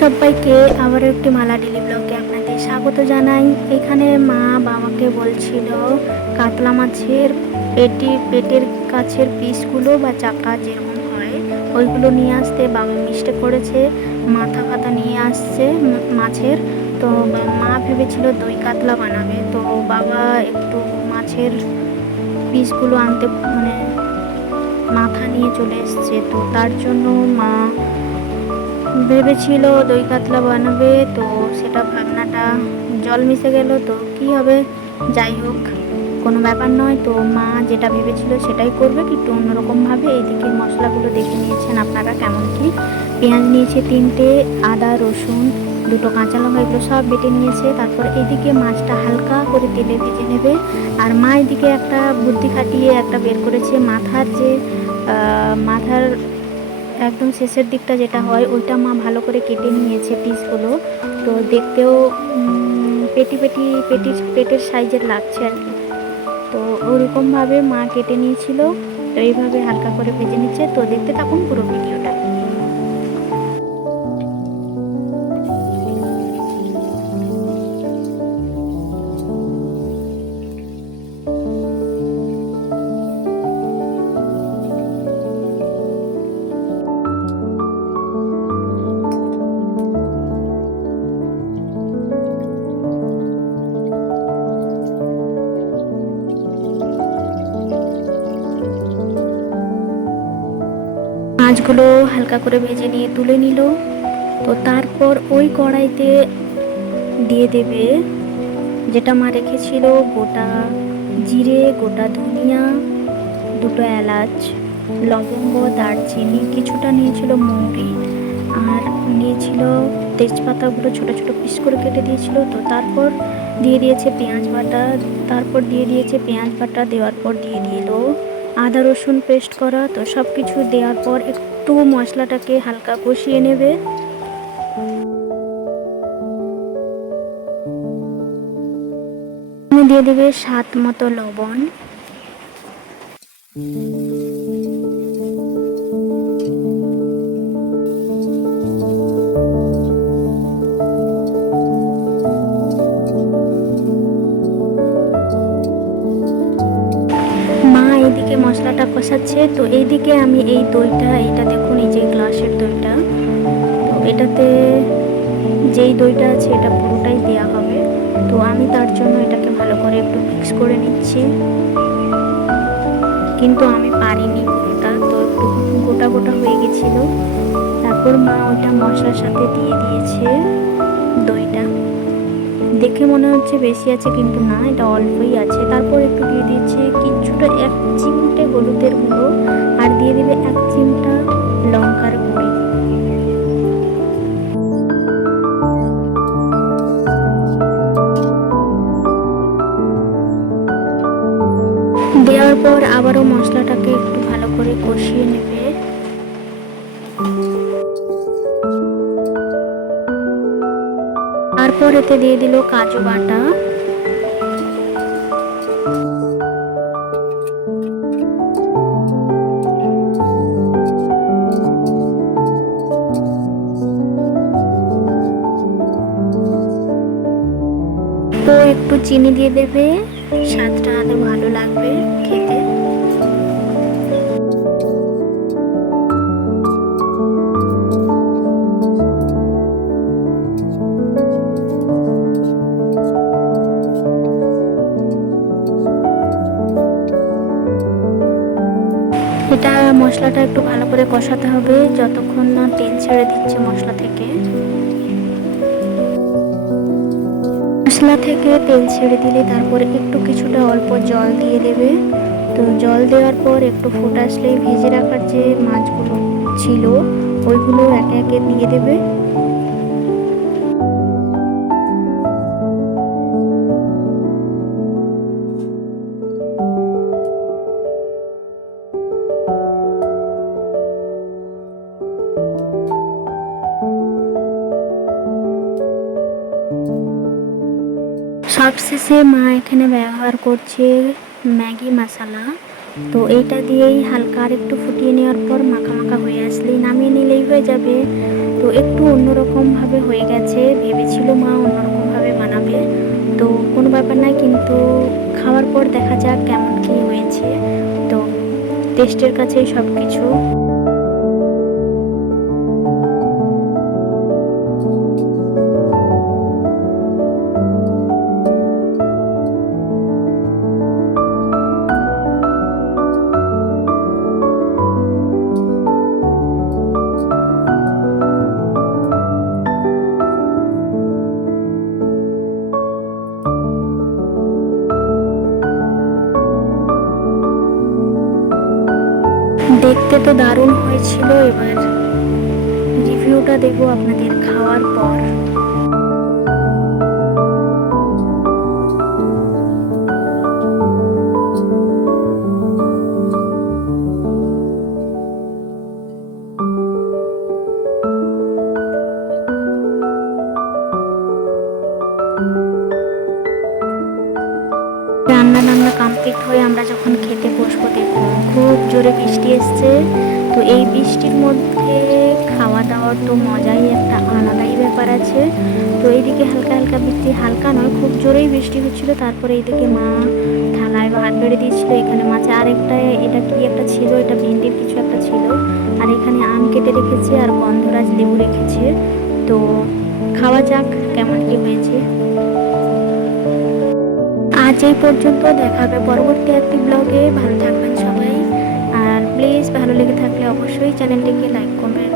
সবাইকে আবার একটি মালা ডেলি ব্লগে আপনাদের স্বাগত জানাই। এখানে মা বাবাকে বলছিল কাতলা মাছের পেটের কাছের পিসগুলো বা চাকা যেরকম হয় ওইগুলো নিয়ে আসতে। বাবা মিস্টেক করেছে, মাথা ফাতা নিয়ে আসছে মাছের। তো মা ভেবেছিল দই কাতলা বানাবে, তো বাবা একটু মাছের পিসগুলো আনতে মাথা নিয়ে চলে এসছে। তো তার জন্য মা ভেবেছিল দই কাতলা বানাবে, তো সেটা ভাবনাটা জল মিশে গেল। তো কি হবে, যাই হোক কোনো ব্যাপার নয়। তো মা যেটা ভেবেছিল সেটাই করবে, কিন্তু অন্যরকমভাবে। এইদিকে মশলাগুলো দেখে নিয়েছেন আপনারা কেমন কি। পেঁয়াজ নিয়েছে 3টে, আদা রসুন 2টো কাঁচা লঙ্কা, এগুলো সব বেটে নিয়েছে। তারপর এইদিকে মাছটা হালকা করে তেলে ভেজে নেবে। আর মা এদিকে একটা বুদ্ধি খাটিয়ে একটা বের করেছে, মাথার একদম শেষের দিকটা যেটা হয় ওইটা মা ভালো করে কেটে নিয়েছে পিসগুলো। তো দেখতেও পেটের সাইজের লাগছে আর কি। তো ওরকমভাবে মা কেটে নিয়েছিল। তো এইভাবে হালকা করে ভেজে নিচ্ছে। তো দেখতে থাকুন পুরো ভিডিওটা। মাছগুলো হালকা করে ভেজে নিয়ে তুলে নিল। তো তারপর ওই কড়াইতে দিয়ে দেবে যেটা মা রেখেছিল, গোটা জিরে, গোটা ধনিয়া, 2টো এলাচ, লবঙ্গ, দারচিনি, কিছুটা নিয়েছিল মৌরি, আর নিয়েছিল তেজপাতাগুলো ছোট ছোট পিস করে কেটে দিয়েছিল। তো তারপর দিয়ে দিয়েছে পেঁয়াজ বাটা। দেওয়ার পর দিয়ে দিল আদা রসুন পেস্ট করা। তো সব কিছু দেওয়ার পর একটু মশলাটাকে হালকা কষিয়ে নেবে। দিয়ে দেবে স্বাদ মতো লবণ। মা এইদিকে মশলাটা কষাচ্ছে। তো এইদিকে আমি এই দইটা, এটা দেখুন এই যে গ্লাসের দইটা, তো এটাতে যেই দইটা আছে এটা পুরোটাই দেওয়া হবে। তো আমি তার জন্য এটাকে ভালো করে একটু মিক্স করে নিচ্ছি, কিন্তু আমি পারিনি পুরোটা, তো একটু গোটা গোটা হয়ে গেছিলো। তারপর মা ওইটা মশলার সাথে দিয়ে দিয়েছে দইটা। দেখে মনে হচ্ছে বেশি আছে, কিন্তু না, এটা অল্পই আছে। তারপর একটু দিয়ে দিয়েছে কিছুটা 1 চিমটে হলুদের গুঁড়ো, আর দিয়ে দেবে 1 চিমটা লঙ্কার গুঁড়ি। দেওয়ার পর আবারও মশলাটাকে একটু ভালো করে কষিয়ে নেবে। তারপর এতে দিয়ে দিল কাজু বাটা, তো একটু চিনি দিয়ে দেবে, স্বাদটা আরো ভালো লাগবে খেতে। এটা মশলাটা একটু ভালো করে কষাতে হবে যতক্ষণ না তেল ছেড়ে দিচ্ছে মশলা থেকে। মশলা থেকে তেল ছেড়ে দিলে তারপরে একটু কিছুটা অল্প জল দিয়ে দেবে। তো জল দেওয়ার পর একটু ফুটে আসলেই ভেজে রাখার যে মাছগুলো ছিল ওইগুলো একে একে দিয়ে দেবে। সবশেষে মা এখানে ব্যবহার করছে ম্যাগি মশলা। তো এইটা দিয়েই হালকা আর একটু ফুটিয়ে নেওয়ার পর মাখা মাখা হয়ে আসলেই নামিয়ে নিলেই হয়ে যাবে। তো একটু অন্যরকমভাবে হয়ে গেছে, ভেবেছিল মা অন্যরকমভাবে বানাবে, তো কোনো ব্যাপার না, কিন্তু খাওয়ার পর দেখা যাক কেমন কী হয়েছে। তো টেস্টের কাছেই সব কিছু। দেখতে তো দারুণ হয়েছিল, এবার রিভিউটা দেবো আপনাদের খাওয়ার পর। রান্না কমপ্লিট হয়ে আমরা যখন খেতে বসবো, দেখুন খুব জোরে বৃষ্টি এসছে। তো এই বৃষ্টির মধ্যে খাওয়া দাওয়ার তো মজাই একটা আলাদাই ব্যাপার আছে। তো এইদিকে হালকা হালকা বৃষ্টি, হালকা নয় খুব জোরেই বৃষ্টি হচ্ছিল। তারপরে এইদিকে মা থালায় ভাত বেড়ে দিয়েছিল, এখানে মাছে আরেকটা, এটা কি একটা ছিল, এটা ভেন্ডির কিছু একটা ছিল, আর এখানে আম কেটে রেখেছে আর গন্ধরাজ লেবু রেখেছে। তো খাওয়া যাক কেমন কি হয়েছে। আজ এই পর্যন্ত, দেখা হবে পরবর্তী একটি ব্লগে। ভালো থাকবেন সবাই, আর প্লিজ ভালো লেগে থাকলে অবশ্যই চ্যানেলটিকে লাইক করবেন,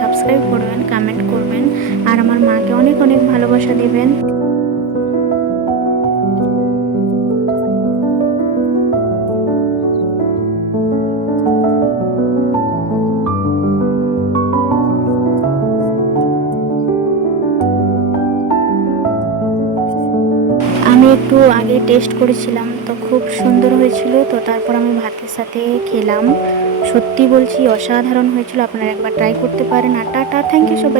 সাবস্ক্রাইব করবেন, কমেন্ট করবেন, আর আমার মাকে অনেক অনেক ভালোবাসা দেবেন। আমি একটু আগে টেস্ট করেছিলাম, তো খুব সুন্দর হয়েছিল। তো তারপর আমি ভাতের সাথে খেলাম, সত্যি বলছি অসাধারণ হয়েছিল। আপনারা একবার ট্রাই করতে পারেন। আর টাটা, থ্যাংক ইউ সবাইকে।